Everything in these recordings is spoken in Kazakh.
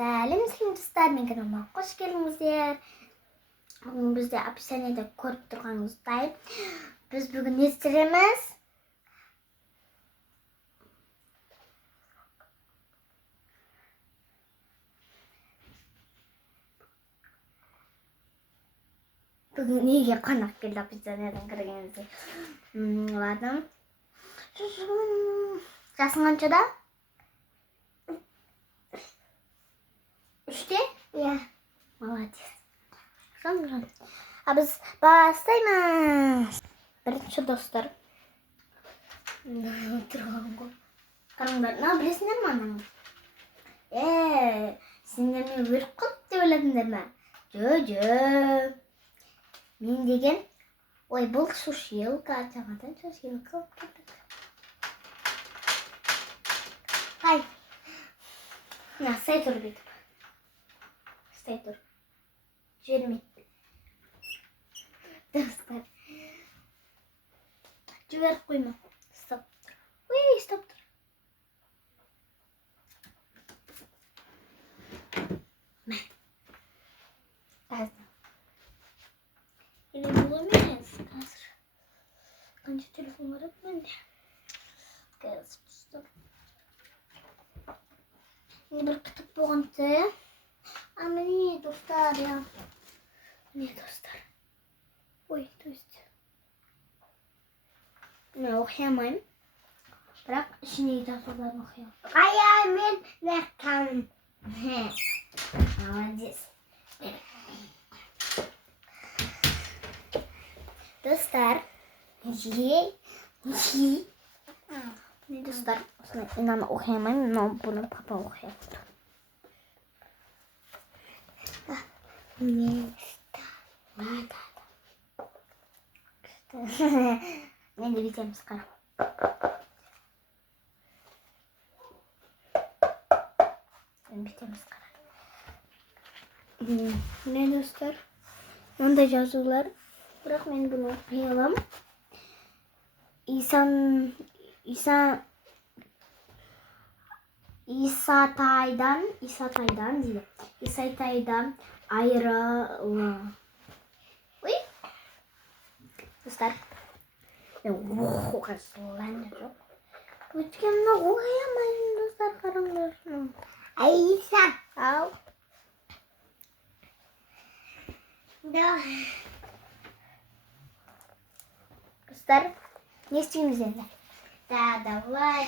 Сәлем достар, мен каналыма қош келдіңіздер. Бүгін бізде описаниеде көріп тұрғаныңыздай біз бүгін не істереміз? Бүгін неге қонақ келді описаниеден кіргенімізде? Ладно. Жасың қаншада? 3-те? Иә. Молодец. Соңғы. Біз бастаймыз. Бірінші достар. Тұрған ғой. Қараңдар, білесіңдер ме ананы? Сендер мен өліп қалды деп ойладыңдар ма? Жо. Мен деген, бұл сушилка, жаңадан сушилка алып келдік. Ай. Сай тұр бетіп. Стай тұр. Жібермейді. Достар. Жіберіп қойма. Стоп тұр. Стоп тұр. Мә. Қазір. Или бұл емес. Қазір. Қанша телефон бар еді менде. Қазір тұстыр. Бір кітап болғанды. Міне достар, Міне достар. То есть. Мен оқи алмаймын. Бірақ ішіне жазуларын оқи аламын. Мен нақтамын. Молодец. Достар. Міне достар. Мынаны оқи алмаймын, но бұны папа оқиды. Мен де бітеміз қара. Міне достар. Ондай жазулар. Бірақ мен бұны оқи аламын. Исатайдан дейді. Исатайдан айрылы. Достар, мен оқуға сылайны жоқ. Өткенімді оқи алмаймын, достар, қараңдар. Айса. Ау. Достар, не істейміз енді? Давай.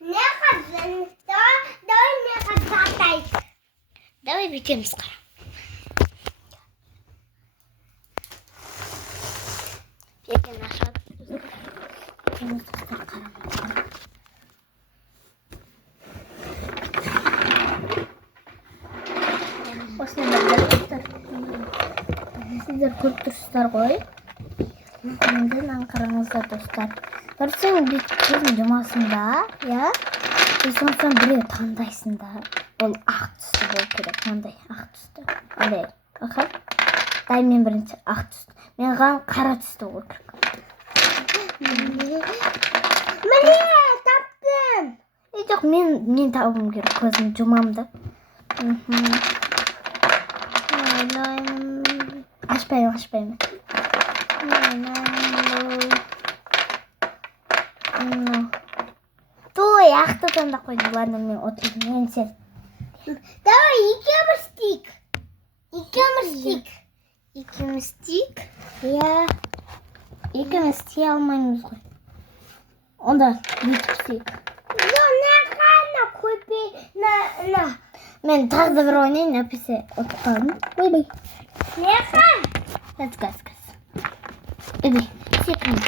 Не қадын. Давай не қадын. Давай бітеміз қара. Екен ашады. Бітеміз достар қарамыз. Осында достар. Сіздер көріп тұрсыздар ғой. Мені қараңыздар достар. Көрсең бүйтіп көзін жұмасында, сондықтан біреу таңдайсың да. Ол ақ түсті болу керек, мынандай ақ түсті. Андай, бақыр. Дай мен бірінші ақ түсті. Мен қара түсті болу керек. Міне, таптым. Жоқ, мен табым керек, көзін жұмамды. Ашпаймын. Той, ақты таңда қойды. Ладно, мен отырдым. Мен сен. Давай, екеуміз стик. Иә. Екеуміз істей алмаймыз ғой. Онда бүйтіп істейік. Нақана көпе. Мен тағы да бір ойнайын, әпесе ұтқаным. Ойбай. Неқан? Газ. Ойбай, секунд.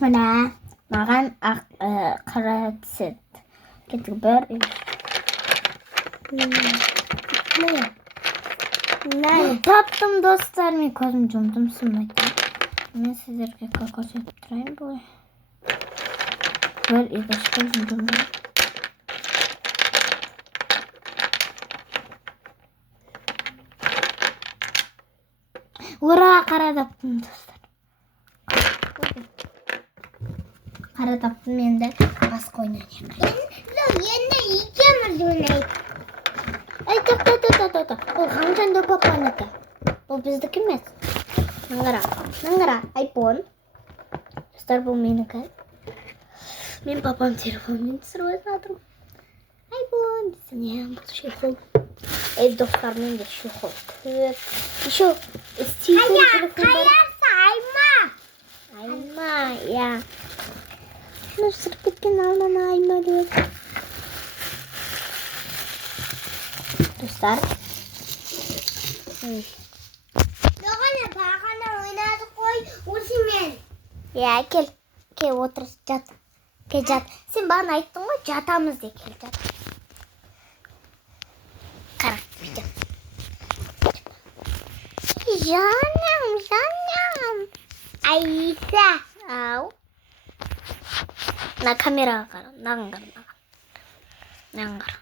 Мына маған қара түседі. Кеттік бір. Таптым достар, мен көзім жұмдым сынбайды. Мен сіздерге көрсетіп тұрайын бұлай. Бір, көзім жұмдым. Ура, қара таптым достар. Қара таптым, енді басқа ойнайық. Енді екеуміз ойнайық. Ай, тоқ. Бұл Ғалымжан папанікі. Бұл біздікі емес. Наңғара, айфон. Достар, бұл менікі. Мен папам телефонмен түсіріп жатырмын. Айфон десіне, бұл шехол. Достар, менде шехол көп. Еще стиль Қаясы Айма, я. Шunu сырып кеткен алманы айма деп. Достар. Жоғана бағана ойнадық қой осымен. Я, кел отыр, жат. Кел жат. Сен бағана айттың ғой, жатамыз де, кел жат. Қара, жат. Жаным. Айса. Ау. На камераға қара, нағын қара.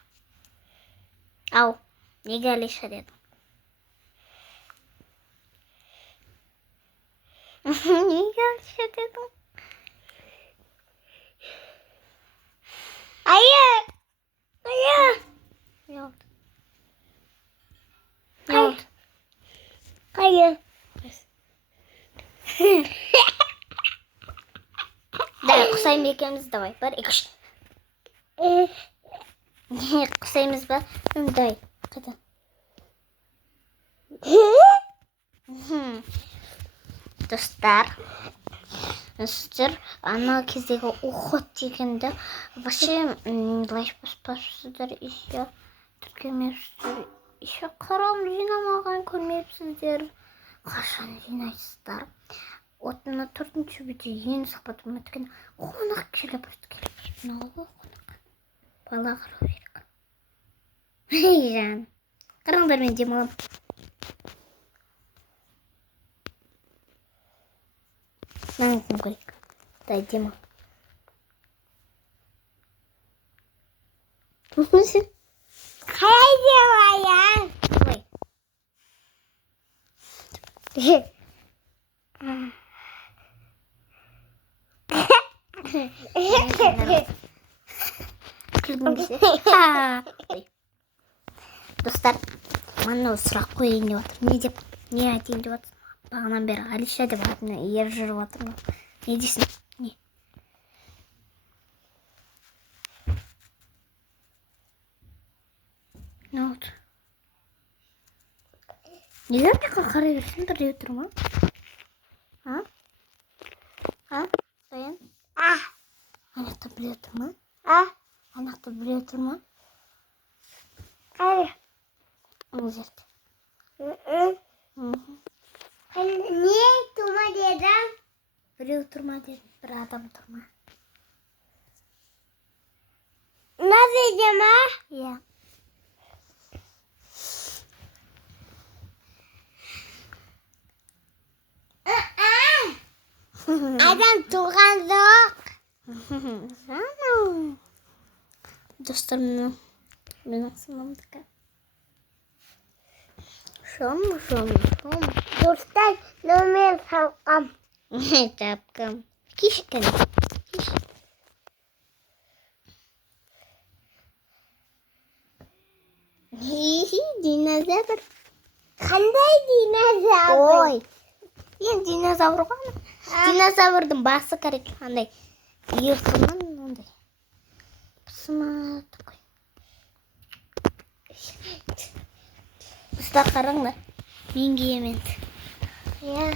Ау, неге Алиша дедің? Неге Алиша дедің? Айы. Не oldu? Қайы. Давай, құсайым екеуміз, давай. Бір, екі, үш. Құсаймыз ба? Давай, қайда? Достар, сіздер ана кездегі уход дегенді вообще былай баспасыздар, еще тіркемепсіздер, еще қаралым жинамаған көрмепсіздер. Қашан жинайсыздар? Отына 4-ші бүйде ең сұхбатым өткен қонақ келіп Науға қонақ. Бала қарау керек. Ей, жан. Қараңдар, мен демалам. Наңызым көрек. Дай, демал. Қалай демайын? Ой. Күлгім келсе. Достар, мана сұрақ қойайын деп жатыр. Не деп, не айтайын деп жатыр? Бағанан бері Алиша деп атына ер жүріп жатырмын. Не дейсің? Не? Не oldu? Neden bir kakara versin duruyor durma? Ha? Ha? Sayın? Anahtar biliyor durma? Anahtar biliyor durma? Қайы. Onu zert. Не тума дедім? Biliyor durma dedim. Bir adam durma. Ne dedim ha? Ya. Adam tuğan жоқ. Жаным. Достарымның менің сынымдікі. Шом. Достар, номер салқам. Тапқым. Кишкен. Динозавр. Қандай динозавр? Ой. Енді динозавр ғой. Динозаврдың басы керек. Андай. Иықтыман ондай. Пысыма такой. Ұста қараңдар. Мен киемін. Я.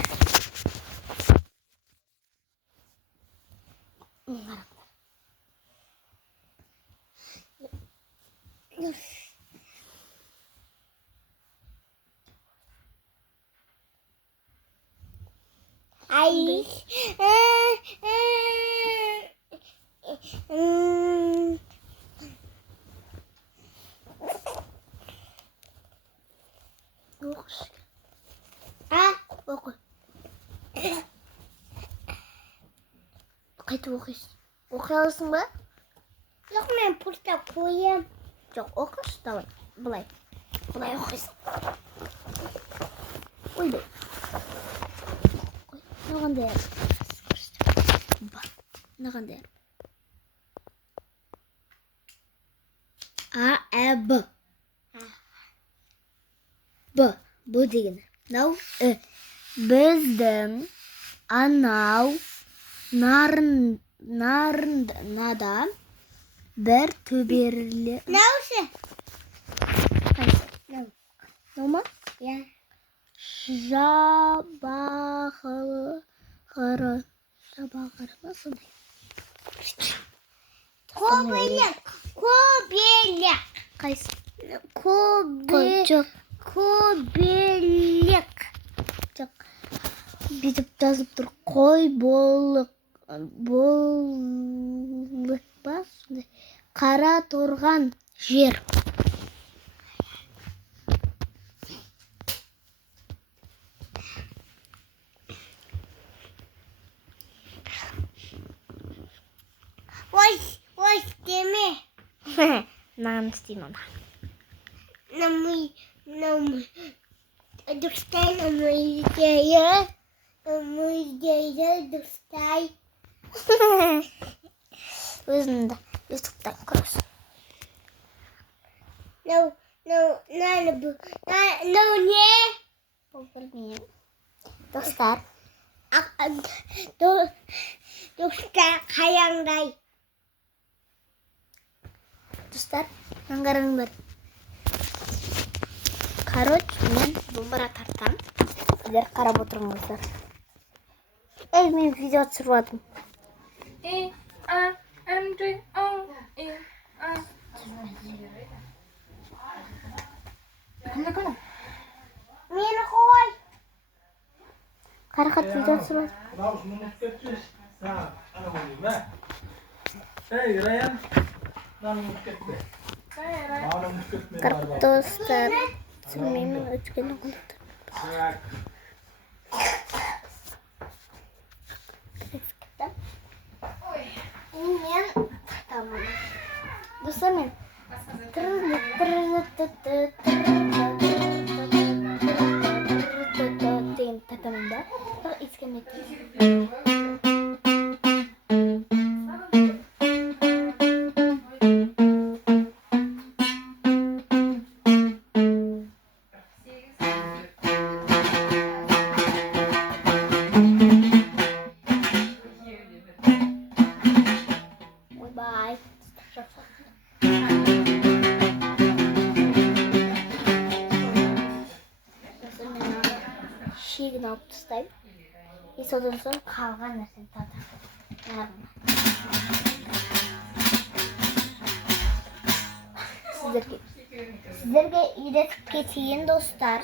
Ай. Оқыс. Оқы. Қайтып оқисың? Оқи аласың ба? Жоқ, мен просто қоям. Жоқ, оқыш, давай. Былай оқисың. Ой, мынаған да бар. Мынаған да B. B. Bu degeni. Now bizden anav narında bir töberli. Nose. Noma? Ya. Sabahı nasıl? Kobelik. Kays. Kobelik. Çok bitip yazıp dur. Koy bolluk bas. Kara torgan jер. Ой, deme. Nan istiyorum. Namı. Dostay namı diye. Namı diye dostay. Özünde YouTube'dan koyuyorsun. No, ne bu? No, ne? Bilmiyorum. Dostlar. Dostlar kayangday. Dostlar. Anggaran ber. Karoç men bomba tartam. Sizler qarab o'tirыңыздар. Men video tushirdim. Meni qo'y. Qaraqa video tushirdim. Dostlar. Sümeyye'nin üçgeni unuttum. Tamam. Dostlar men. Deyin tatamında. İskemet. Bye. Şiirini alıp tustayım. Sodan sonra kalgan nersin tadı. Sizlerge iletip geçeyim dostlar.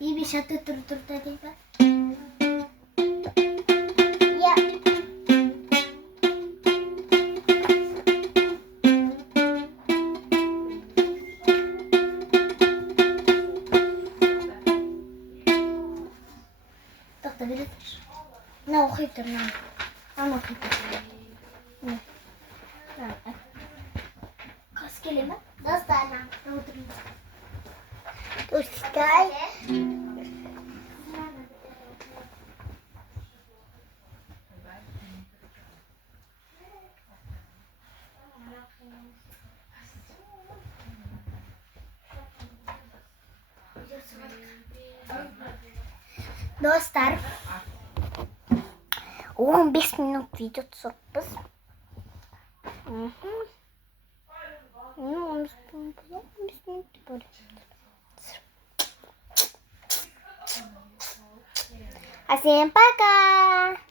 İyi bir şatı tur dedi ben. Ya. Doktor bilir. Ne okuyup durma. Ama okuyup durma. Ne? Kas kelime? Dostlar. Oturun. Dostlar. Достар 15 минут видео түсіріппіз. 15 минут болды. А всем пока!